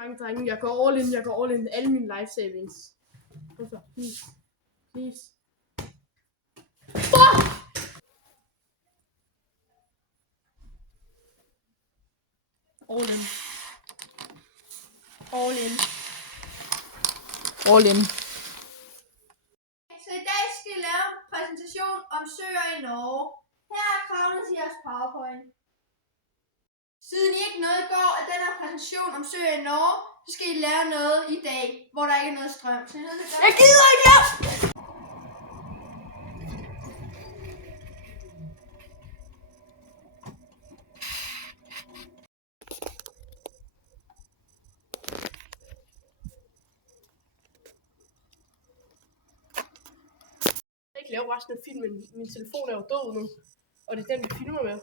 Drenge, jeg går all in, alle mine life savings. Kom så, please. Fuck! All in. Så i dag skal jeg lave en præsentation om søer i Norge. Her er kravene til jeres PowerPoint. Siden I ikke nåede i går af den her præsentation om søer i Norge, så skal I lære noget i dag, hvor der ikke er noget strøm. Så jeg gider ikke mere! Jeg kan ikke lave resten af filmen. Min telefon er jo død nu. Og det er den, vi filmer med.